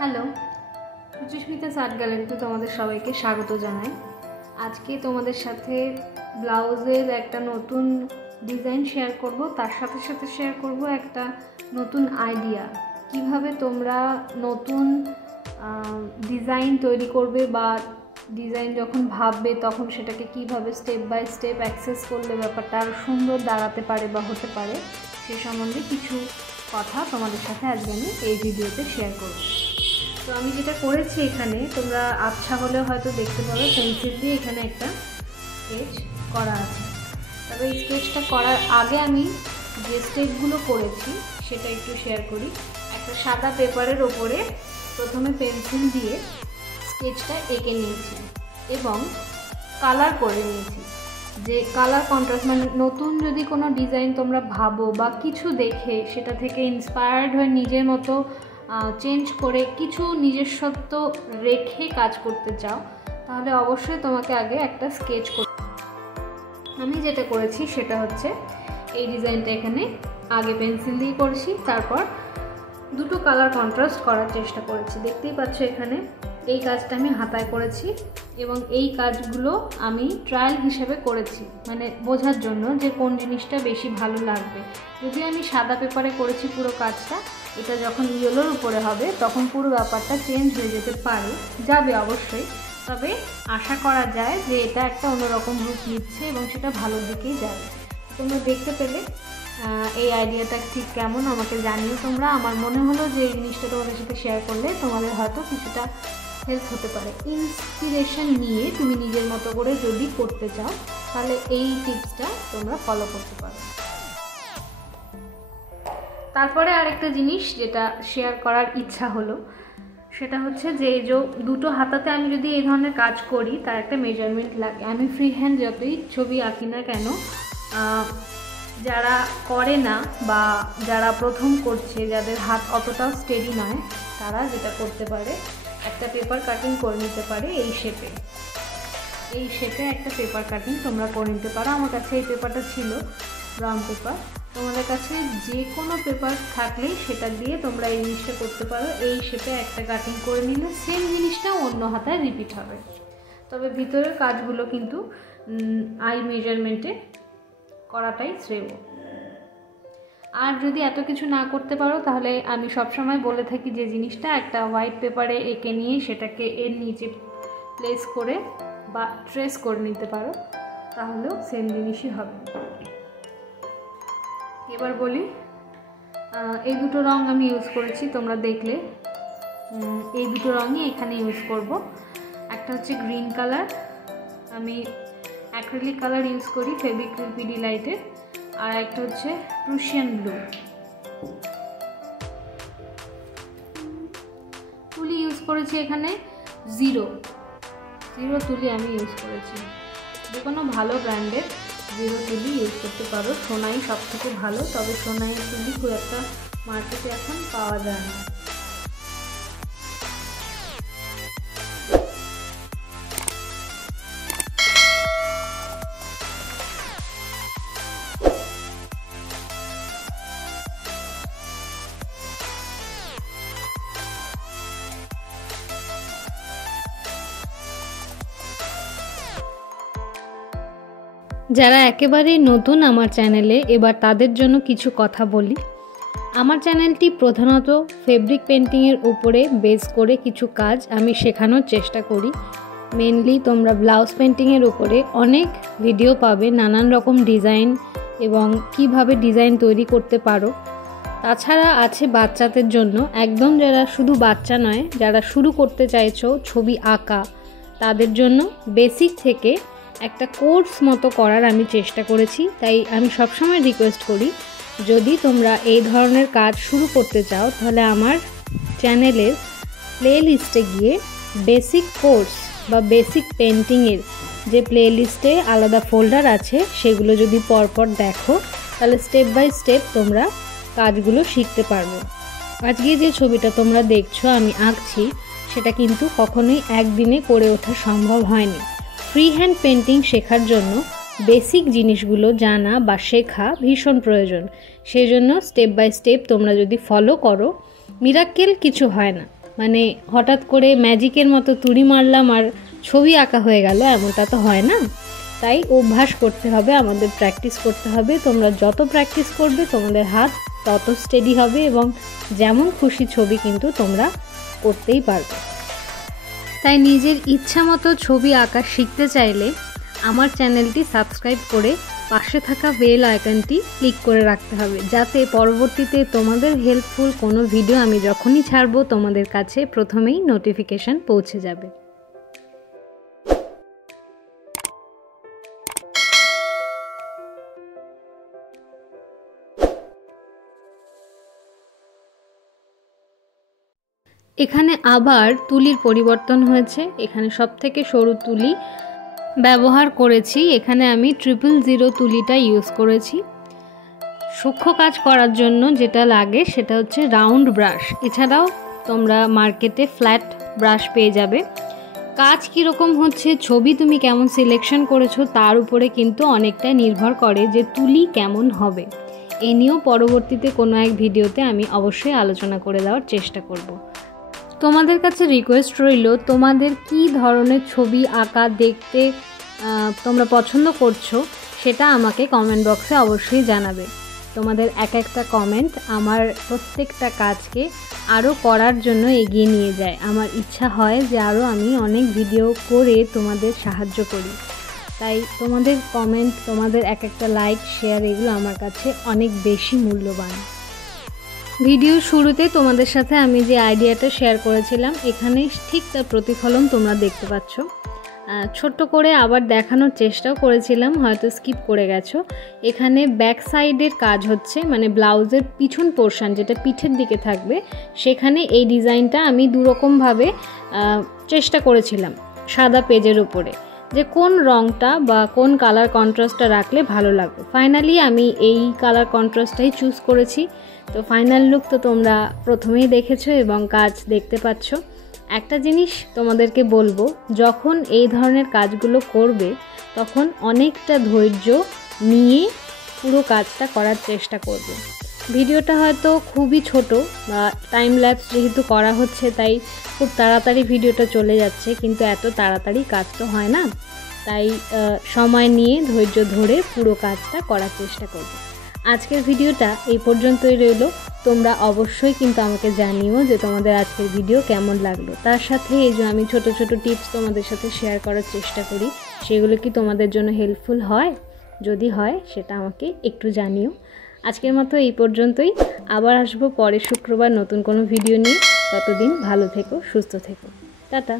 Hello, সুচিস্মিতাস art গ্যালারিতে তোমাদের সবাইকে স্বাগত জানাই। আজকে তোমাদের সাথে ব্লাউজের একটা নতুন ডিজাইন শেয়ার করব, তার সাথে সাথে শেয়ার করব একটা নতুন আইডিয়া, কিভাবে তোমরা নতুন ডিজাইন তৈরি করবে বা ডিজাইন যখন ভাববে তখন সেটাকে কিভাবে স্টেপ বাই স্টেপ অ্যাক্সেস করলে ব্যাপারটা আরও সুন্দর দাঁড়াতে পারে বা হতে পারে, সে সম্বন্ধে কিছু কথা তোমাদের সাথে আজকে আমি এই ভিডিওতে শেয়ার করব। তো আমি যেটা করেছি, এখানে তোমরা আবছা হলেও হয়তো দেখতে পাবে পেন্সিল দিয়ে এখানে একটা স্কেচ করা আছে। তবে এই স্কেচটা করার আগে আমি যে স্টেপগুলো করেছি সেটা একটু শেয়ার করি। একটা সাদা পেপারের ওপরে প্রথমে পেন্সিল দিয়ে স্কেচটা এঁকে নিয়েছি এবং কালার করে নিয়েছি। যে কালার কন্ট্রাস্ট, মানে নতুন যদি কোনো ডিজাইন তোমরা ভাবো বা কিছু দেখে সেটা থেকে ইন্সপায়ার্ড হয়ে নিজের মতো চেঞ্জ করে কিছু নিজস্বত্ব রেখে কাজ করতে চাও, তাহলে অবশ্যই তোমাকে আগে একটা স্কেচ করতে। আমি যেটা করেছি সেটা হচ্ছে এই ডিজাইনটা এখানে আগে পেন্সিল দিয়ে করেছি, তারপর দুটো কালার কন্ট্রাস্ট করার চেষ্টা করেছি। দেখতেই পাচ্ছ এখানে এই কাজটা আমি হাতায় করেছি এবং এই কাজগুলো আমি ট্রায়াল হিসেবে করেছি, মানে বোঝার জন্য যে কোন জিনিসটা বেশি ভালো লাগবে। যদি আমি সাদা পেপারে করেছি পুরো কাজটা, এটা যখন ইয়েলোর উপরে হবে তখন পুরো ব্যাপারটা চেঞ্জ হয়ে যেতে পারে, যাবে অবশ্যই, তবে আশা করা যায় যে এটা একটা অন্যরকম রূপ নিচ্ছে এবং সেটা ভালোর দিকেই যাবে। তোমরা দেখতে পেলে এই আইডিয়াটা ঠিক কেমন আমাকে জানিও তোমরা। আমার মনে হলো যে এই জিনিসটা তোমাদের সাথে শেয়ার করলে তোমাদের হয়তো কিছুটা হেল্প হতে পারে। ইন্সপিরেশন নিয়ে তুমি নিজের মতো করে যদি করতে চাও তাহলে এই টিপসটা তোমরা ফলো করতে পারো। তারপরে আরেকটা জিনিস যেটা শেয়ার করার ইচ্ছা হলো সেটা হচ্ছে যে দুটো হাতাতে আমি যদি এই ধরনের কাজ করি তার একটা মেজারমেন্ট লাগে। আমি ফ্রি হ্যান্ড যতই ছবি আঁকি না কেন, যারা করে না বা যারা প্রথম করছে, যাদের হাত অতটাও স্টেডি নয়, তারা যেটা করতে পারে একটা পেপার কাটিং করে নিতে পারে। এই শেপে একটা পেপার কাটিং তোমরা করে নিতে পারো। আমার কাছে এই পেপারটা ছিল, ব্রাউন পেপার। তোমাদের কাছে যে কোনো পেপার থাকলেই সেটা দিয়ে তোমরা এই জিনিসটা করতে পারো। এই শেপে একটা কাটিং করে নিলে সেম জিনিসটা অন্য হাতায় রিপিট হবে, তবে ভিতরের কাজগুলো কিন্তু আই মেজারমেন্টে করাটাই শ্রেয়। আর যদি এত কিছু না করতে পারো তাহলে আমি সবসময় বলে থাকি যে জিনিসটা একটা হোয়াইট পেপারে এঁকে নিয়ে সেটাকে এর নিচে প্লেস করে বা ট্রেস করে নিতে পারো, তাহলেও সেম জিনিসই হবে। এবার বলি, এই দুটো রং আমি ইউজ করেছি, তোমরা দেখলে এই দুটো রঙই এখানে ইউজ করব। একটা হচ্ছে গ্রিন কালার, আমি অ্যাক্রিলিক কালার ইউজ করি ফেভিক্রিল পিডি লাইটের, আর একটা হচ্ছে প্রুশিয়ান ব্লু। তুলি ইউজ করেছি এখানে জিরো তুলি আমি ইউজ করেছি। যে কোনো ভালো ব্র্যান্ডের জিরো তুলি ইউজ করতে পারো। সোনাই সব থেকে ভালো, তবে সোনাইয়ের তুলি খুব একটা মার্কেটে এখন পাওয়া যায় না। যারা একেবারেই নতুন আমার চ্যানেলে, এবার তাদের জন্য কিছু কথা বলি। আমার চ্যানেলটি প্রধানত ফেব্রিক পেন্টিংয়ের উপরে বেস করে কিছু কাজ আমি শেখানোর চেষ্টা করি। মেনলি তোমরা ব্লাউজ পেন্টিংয়ের উপরে অনেক ভিডিও পাবে, নানান রকম ডিজাইন এবং কিভাবে ডিজাইন তৈরি করতে পারো। তাছাড়া আছে বাচ্চাদের জন্য, একদম যারা শুধু বাচ্চা নয়, যারা শুরু করতে চাইছো ছবি আঁকা, তাদের জন্য বেসিক থেকে একটা কোর্স মতো করার আমি চেষ্টা করেছি। তাই আমি সবসময় রিকোয়েস্ট করি, যদি তোমরা এই ধরনের কাজ শুরু করতে চাও তাহলে আমার চ্যানেলের প্লে লিস্টে গিয়ে বেসিক কোর্স বা বেসিক পেন্টিংয়ের যে প্লে লিস্টে আলাদা ফোল্ডার আছে সেগুলো যদি পরপর দেখো তাহলে স্টেপ বাই স্টেপ তোমরা কাজগুলো শিখতে পারবে। আজকে যে ছবিটা তোমরা দেখছো আমি আঁকছি, সেটা কিন্তু কখনোই একদিনে করে ওঠা সম্ভব হয়নি। ফ্রি হ্যান্ড পেন্টিং শেখার জন্য বেসিক জিনিসগুলো জানা বা শেখা ভীষণ প্রয়োজন। সেই জন্য স্টেপ বাই স্টেপ তোমরা যদি ফলো করো, মিরাক্কেল কিছু হয় না। মানে হঠাৎ করে ম্যাজিকের মতো তুড়ি মারলাম আর ছবি আঁকা হয়ে গেল, এমনটা তো হয় না। তাই অভ্যাস করতে হবে, আমাদের প্র্যাকটিস করতে হবে। তোমরা যত প্র্যাকটিস করবে তোমাদের হাত তত স্টেডি হবে এবং যেমন খুশি ছবি কিন্তু তোমরা করতেই পারবে। তাই নিজের ইচ্ছা মতো ছবি আঁকা শিখতে চাইলে আমার চ্যানেলটি সাবস্ক্রাইব করে পাশে থাকা বেল আইকনটি ক্লিক করে রাখতে হবে, যাতে পরবর্তীতে তোমাদের হেল্পফুল কোনো ভিডিও আমি যখনই ছাড়বো তোমাদের কাছে প্রথমেই নোটিফিকেশান পৌঁছে যাবে। এখানে আবার তুলির পরিবর্তন হয়েছে, এখানে সবথেকে সরু তুলি ব্যবহার করেছি। এখানে আমি 000 তুলিটা ইউজ করেছি। সূক্ষ্ম কাজ করার জন্য যেটা লাগে সেটা হচ্ছে রাউন্ড ব্রাশ, এছাড়াও তোমরা মার্কেটে ফ্ল্যাট ব্রাশ পেয়ে যাবে। কাজ কীরকম হচ্ছে, ছবি তুমি কেমন সিলেকশন করেছো তার উপরে কিন্তু অনেকটা নির্ভর করে যে তুলি কেমন হবে। এ নিয়েও পরবর্তীতে কোনো এক ভিডিওতে আমি অবশ্যই আলোচনা করে দেওয়ার চেষ্টা করব। তোমাদের কাছে রিকোয়েস্ট রইল, তোমাদের কি ধরনের ছবি আঁকা দেখতে তোমরা পছন্দ করছো সেটা আমাকে কমেন্ট বক্সে অবশ্যই জানাবে। তোমাদের এক একটা কমেন্ট আমার প্রত্যেকটা কাজকে আরও করার জন্য এগিয়ে নিয়ে যায়। আমার ইচ্ছা হয় যে আরও আমি অনেক ভিডিও করে তোমাদের সাহায্য করি। তাই তোমাদের কমেন্ট, তোমাদের এক একটা লাইক, শেয়ার এগুলো আমার কাছে অনেক বেশি মূল্যবান। ভিডিওর শুরুতে তোমাদের সাথে আমি যে আইডিয়াটা শেয়ার করেছিলাম, এখানে ঠিক তার প্রতিফলন তোমরা দেখতে পাচ্ছ। ছোট্ট করে আবার দেখানোর চেষ্টাও করেছিলাম, হয়তো স্কিপ করে গেছো। এখানে ব্যাক সাইডের কাজ হচ্ছে, মানে ব্লাউজের পিছন পোর্শন যেটা পিঠের দিকে থাকবে, সেখানে এই ডিজাইনটা আমি দুরকমভাবে চেষ্টা করেছিলাম সাদা পেজের উপরে, যে কোন রঙটা বা কোন কালার কন্ট্রাস্টটা রাখলে ভালো লাগবে। ফাইনালি আমি এই কালার কন্ট্রাস্টটাই চুজ করেছি। তো ফাইনাল লুক তো তোমরা প্রথমেই দেখেছো এবং কাজ দেখতে পাচ্ছ। একটা জিনিস তোমাদেরকে বলবো, যখন এই ধরনের কাজগুলো করবে তখন অনেকটা ধৈর্য নিয়ে পুরো কাজটা করার চেষ্টা করবে। ভিডিওটা হয়তো খুবই ছোট বা টাইম ল্যাপস যেহেতু করা হচ্ছে তাই খুব তাড়াতাড়ি ভিডিওটা চলে যাচ্ছে, কিন্তু এত তাড়াতাড়ি কাজ তো হয় না। তাই সময় নিয়ে ধৈর্য ধরে পুরো কাজটা করার চেষ্টা করবে। আজকের ভিডিওটা এই পর্যন্তই রইল। তোমরা অবশ্যই কিন্তু আমাকে জানিও যে তোমাদের আজকের ভিডিও কেমন লাগলো। তার সাথে এই যে আমি ছোট ছোট টিপস তোমাদের সাথে শেয়ার করার চেষ্টা করি, সেগুলো কি তোমাদের জন্য হেল্পফুল হয়? যদি হয় সেটা আমাকে একটু জানিও। আজকের মতো এই পর্যন্তই, আবার আসবো পরের শুক্রবার নতুন কোনো ভিডিও নিয়ে। ততদিন ভালো থেকো, সুস্থ থেকো, টাটা।